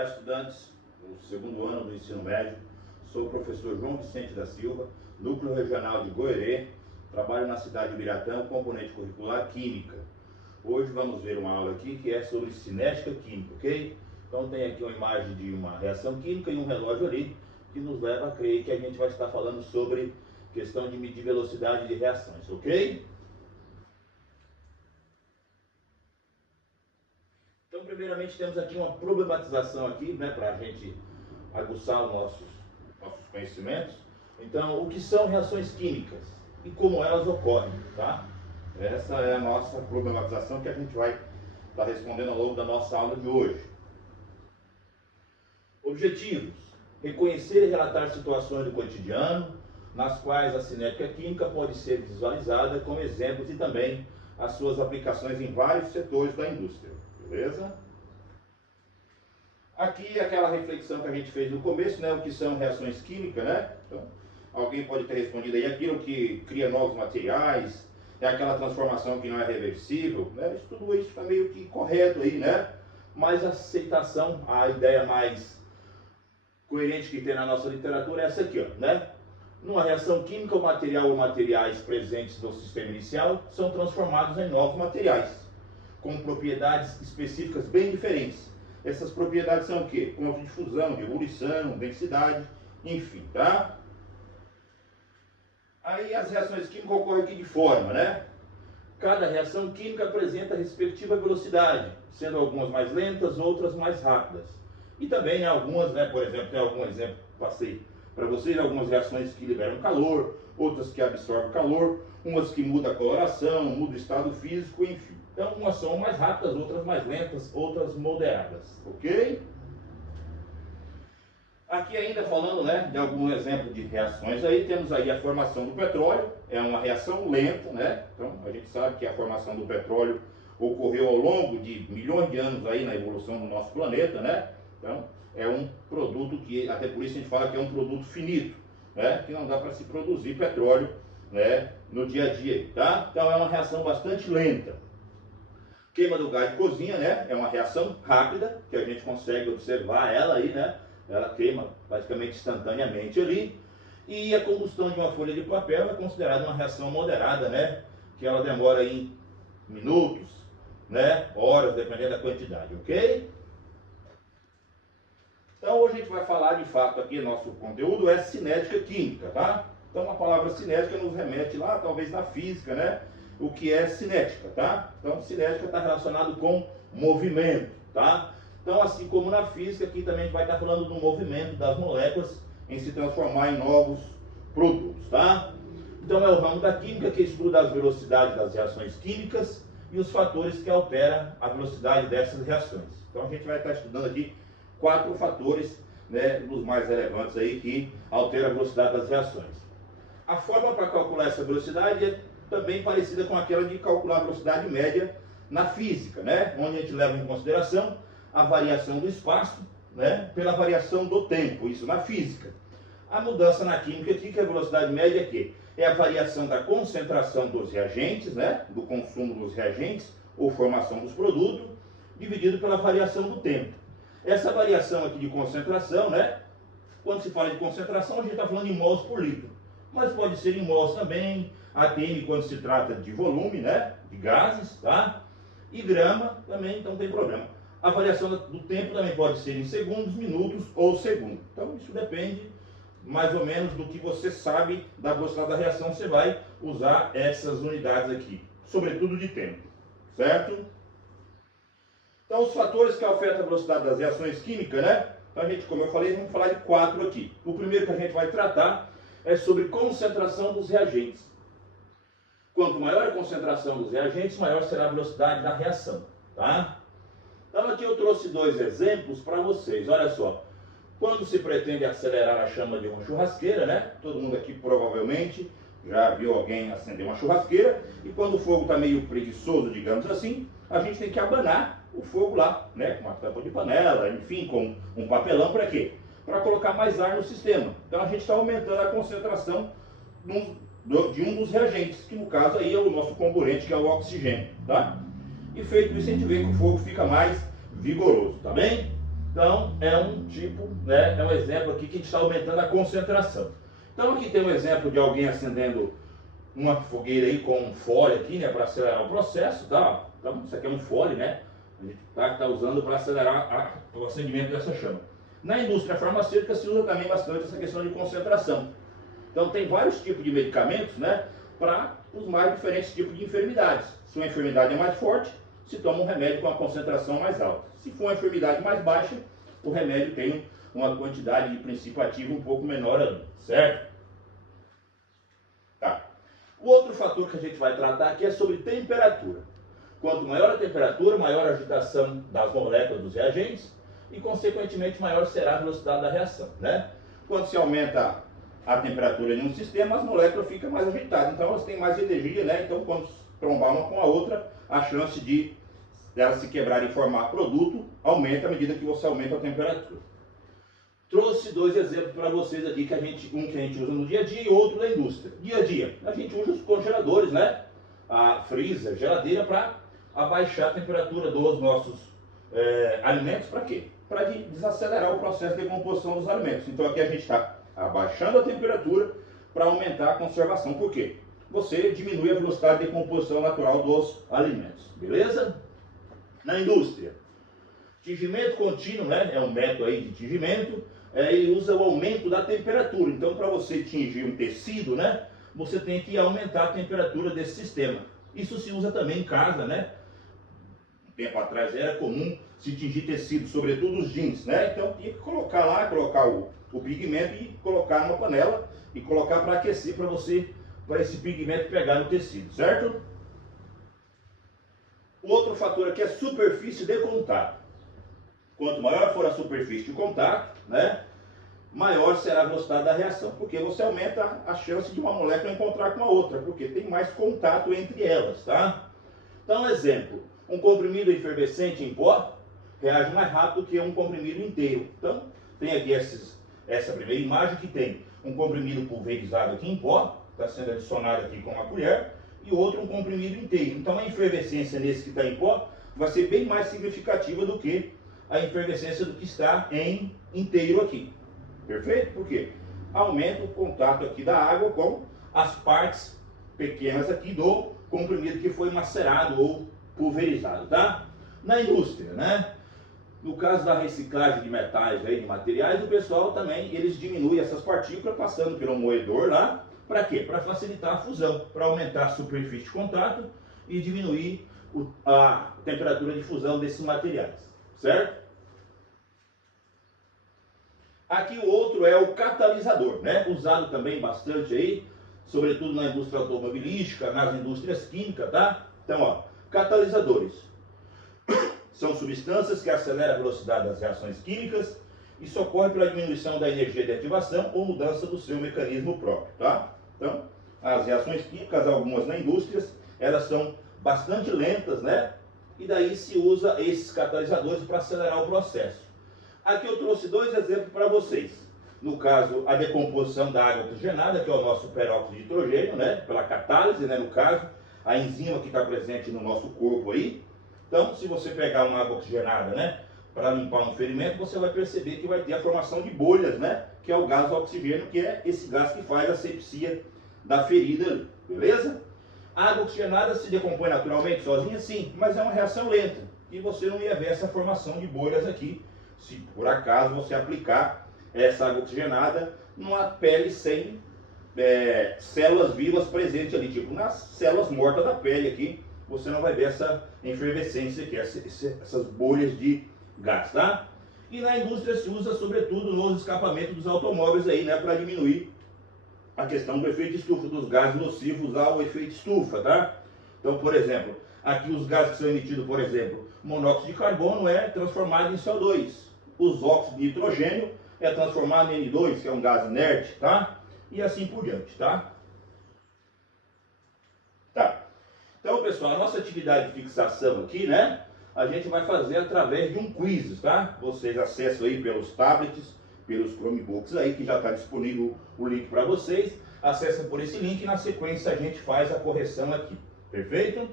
Olá, estudantes do segundo ano do ensino médio. Sou o professor João Vicente da Silva, Núcleo Regional de Goerê. Trabalho na cidade de Ubiratã, componente curricular Química. Hoje vamos ver uma aula aqui que é sobre cinética química, ok? Então tem aqui uma imagem de uma reação química e um relógio ali, que nos leva a crer que a gente vai estar falando sobre questão de medir velocidade de reações, ok? Então, primeiramente, temos aqui uma problematização aqui, né, para a gente aguçar os nossos conhecimentos. Então, o que são reações químicas e como elas ocorrem, tá? Essa é a nossa problematização que a gente vai estar respondendo ao longo da nossa aula de hoje. Objetivos: reconhecer e relatar situações do cotidiano, nas quais a cinética química pode ser visualizada como exemplos e também as suas aplicações em vários setores da indústria. Beleza? Aqui aquela reflexão que a gente fez no começo, né? O que são reações químicas, né? Então, alguém pode ter respondido aí aquilo que cria novos materiais, é aquela transformação que não é reversível, né? Tudo isso está meio que correto aí, né? Mas a aceitação, a ideia mais coerente que tem na nossa literatura é essa aqui, ó, né? Numa reação química, o material ou materiais presentes no sistema inicial são transformados em novos materiais, com propriedades específicas bem diferentes. Essas propriedades são o quê? Ponto de fusão, de ebulição, densidade, enfim, tá? Aí as reações químicas ocorrem aqui de forma, né? Cada reação química apresenta a respectiva velocidade, sendo algumas mais lentas, outras mais rápidas. E também algumas, né, por exemplo, tem algum exemplo que passei para vocês, algumas reações que liberam calor, outras que absorvem calor, umas que mudam a coloração, mudam o estado físico, enfim. Então, umas são mais rápidas, outras mais lentas, outras moderadas, ok? Aqui ainda falando, né, de algum exemplo de reações, aí temos aí a formação do petróleo, é uma reação lenta, né? Então, a gente sabe que a formação do petróleo ocorreu ao longo de milhões de anos aí na evolução do nosso planeta, né? Então, é um produto que, até por isso a gente fala que é um produto finito, né? Que não dá para se produzir petróleo, né, no dia a dia, tá? Então, é uma reação bastante lenta. Queima do gás de cozinha, né? É uma reação rápida, que a gente consegue observar ela aí, né? Ela queima praticamente instantaneamente ali. E a combustão de uma folha de papel é considerada uma reação moderada, né? Que ela demora em minutos, né? Horas, dependendo da quantidade, ok? Então hoje a gente vai falar de fato aqui, nosso conteúdo é cinética química, tá? Então a palavra cinética nos remete lá, talvez na física, né? O que é cinética, tá? Então cinética está relacionado com movimento, tá? Então assim como na física, aqui também a gente vai estar falando do movimento das moléculas em se transformar em novos produtos, tá? Então é o ramo da química que estuda as velocidades das reações químicas e os fatores que alteram a velocidade dessas reações. Então a gente vai estar estudando aqui 4 fatores, né, dos mais relevantes aí que alteram a velocidade das reações. A forma para calcular essa velocidade é também parecida com aquela de calcular a velocidade média na física, né? Onde a gente leva em consideração a variação do espaço, né, pela variação do tempo, isso na física. A mudança na química aqui, que a velocidade média aqui é a variação da concentração dos reagentes, né, do consumo dos reagentes ou formação dos produtos, dividido pela variação do tempo. Essa variação aqui de concentração, né, quando se fala de concentração, a gente está falando em mols por litro, mas pode ser em mols também, ATM quando se trata de volume, né, de gases, tá? E grama também, então não tem problema. A variação do tempo também pode ser em segundos, minutos ou segundo. Então isso depende mais ou menos do que você sabe da velocidade da reação, você vai usar essas unidades aqui, sobretudo de tempo, certo? Então os fatores que afetam a velocidade das reações químicas, né? Então a gente, como eu falei, vamos falar de 4 aqui. O primeiro que a gente vai tratar é sobre concentração dos reagentes. Quanto maior a concentração dos reagentes, maior será a velocidade da reação, tá? Então aqui eu trouxe 2 exemplos para vocês, olha só. Quando se pretende acelerar a chama de uma churrasqueira, né? Todo mundo aqui provavelmente já viu alguém acender uma churrasqueira. E quando o fogo está meio preguiçoso, digamos assim, a gente tem que abanar o fogo lá, né? Com uma tampa de panela, enfim, com um papelão, para quê? Para colocar mais ar no sistema. Então a gente está aumentando a concentração de um dos reagentes, que no caso aí é o nosso componente, que é o oxigênio, tá? E feito isso, a gente vê que o fogo fica mais vigoroso, tá bem? Então, é um tipo, né, é um exemplo aqui que a gente está aumentando a concentração. Então, aqui tem um exemplo de alguém acendendo uma fogueira aí com um fole aqui, né, para acelerar o processo, tá? Então, isso aqui é um fole, né? A gente tá usando para acelerar o acendimento dessa chama. Na indústria farmacêutica se usa também bastante essa questão de concentração. Então, tem vários tipos de medicamentos, né, para os mais diferentes tipos de enfermidades. Se uma enfermidade é mais forte, se toma um remédio com uma concentração mais alta. Se for uma enfermidade mais baixa, o remédio tem uma quantidade de princípio ativo um pouco menor ali, certo? Tá. O outro fator que a gente vai tratar aqui é sobre temperatura. Quanto maior a temperatura, maior a agitação das moléculas dos reagentes e, consequentemente, maior será a velocidade da reação, né? Quando se aumenta a temperatura em um sistema, as moléculas ficam mais agitadas, então elas têm mais energia, né? Então, quando trombar uma com a outra, a chance de elas se quebrarem e formar produto aumenta à medida que você aumenta a temperatura. Trouxe dois exemplos para vocês aqui, um que a gente usa no dia a dia e outro na indústria. Dia a dia, a gente usa os congeladores, né? A freezer, geladeira, para abaixar a temperatura dos nossos alimentos. Para quê? Para desacelerar o processo de decomposição dos alimentos. Então aqui a gente está abaixando a temperatura para aumentar a conservação. Por quê? Você diminui a velocidade de decomposição natural dos alimentos. Beleza? Na indústria, tingimento contínuo, né? É um método aí de tingimento. Ele usa o aumento da temperatura. Então, para você tingir um tecido, né, você tem que aumentar a temperatura desse sistema. Isso se usa também em casa, né? Um tempo atrás era comum se tingir tecido, sobretudo os jeans, né? Então, tinha que colocar lá, colocar o pigmento e colocar numa panela e colocar para aquecer para esse pigmento pegar no tecido, certo? O outro fator aqui é superfície de contato. Quanto maior for a superfície de contato, né, maior será a velocidade da reação, porque você aumenta a chance de uma molécula encontrar com a outra, porque tem mais contato entre elas, tá? Então, exemplo, um comprimido efervescente em pó reage mais rápido que um comprimido inteiro. Então, tem aqui essa primeira imagem que tem um comprimido pulverizado aqui em pó, está sendo adicionado aqui com uma colher, e outro um comprimido inteiro. Então, a efervescência nesse que está em pó vai ser bem mais significativa do que a efervescência do que está em inteiro aqui. Perfeito? Por quê? Aumenta o contato aqui da água com as partes pequenas aqui do comprimido que foi macerado ou pulverizado, tá? Na indústria, né? No caso da reciclagem de metais, aí, de materiais, o pessoal também, eles diminuem essas partículas passando pelo moedor lá. Para quê? Para facilitar a fusão, para aumentar a superfície de contato e diminuir a temperatura de fusão desses materiais, certo? Aqui o outro é o catalisador, né? Usado também bastante aí, sobretudo na indústria automobilística, nas indústrias químicas, tá? Então, ó, catalisadores são substâncias que aceleram a velocidade das reações químicas e socorrem pela diminuição da energia de ativação ou mudança do seu mecanismo próprio, tá? Então, as reações químicas, algumas na indústria, elas são bastante lentas, né? E daí se usa esses catalisadores para acelerar o processo. Aqui eu trouxe dois exemplos para vocês. No caso, a decomposição da água oxigenada, que é o nosso peróxido de nitrogênio, né? Pela catálise, né? No caso, a enzima que está presente no nosso corpo aí. Então, se você pegar uma água oxigenada, né? Para limpar um ferimento, você vai perceber que vai ter a formação de bolhas, né? Que é o gás oxigênio, que é esse gás que faz a asepsia da ferida, beleza? A água oxigenada se decompõe naturalmente sozinha? Sim, mas é uma reação lenta. E você não ia ver essa formação de bolhas aqui, se por acaso você aplicar essa água oxigenada numa pele sem células vivas presentes ali, tipo nas células mortas da pele aqui, você não vai ver essa efervescência aqui, essas bolhas de gás, tá? E na indústria se usa sobretudo nos escapamentos dos automóveis aí, né, para diminuir a questão do efeito estufa, dos gases nocivos ao efeito estufa, tá? Então, por exemplo, aqui os gases que são emitidos, por exemplo, monóxido de carbono é transformado em CO2. Os óxidos de nitrogênio é transformado em N2, que é um gás inerte, tá? E assim por diante, tá? Tá. Então, pessoal, a nossa atividade de fixação aqui, né? A gente vai fazer através de um quiz, tá? Vocês acessam aí pelos tablets, pelos Chromebooks aí, que já está disponível o link para vocês. Acessem por esse link e na sequência a gente faz a correção aqui. Perfeito?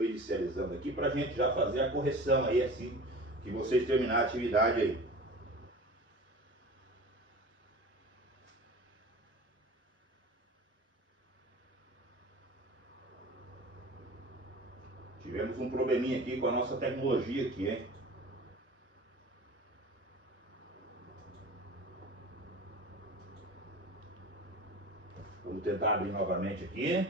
Estou inicializando aqui para a gente já fazer a correção aí assim que vocês terminarem a atividade aí. Tivemos um probleminha aqui com a nossa tecnologia aqui, hein? Vamos tentar abrir novamente aqui.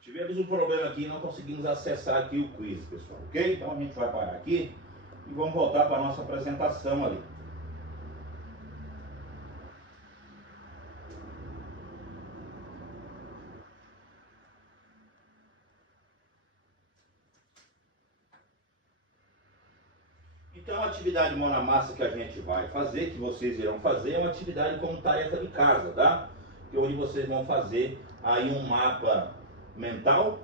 Tivemos um problema aqui e não conseguimos acessar aqui o quiz, pessoal, ok? Então a gente vai parar aqui e vamos voltar para a nossa apresentação ali. Então a atividade mão na massa que a gente vai fazer, que vocês irão fazer, é uma atividade como tarefa de casa, tá? Que é onde vocês vão fazer aí um mapa mental.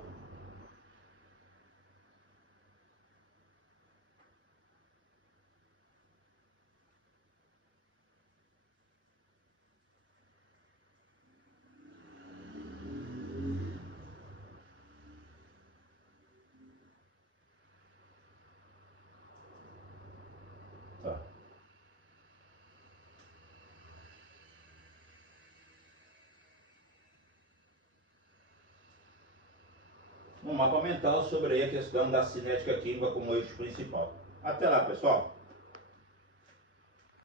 Tá. Um mapa mental sobre aí a questão da cinética química como eixo principal. Até lá, pessoal!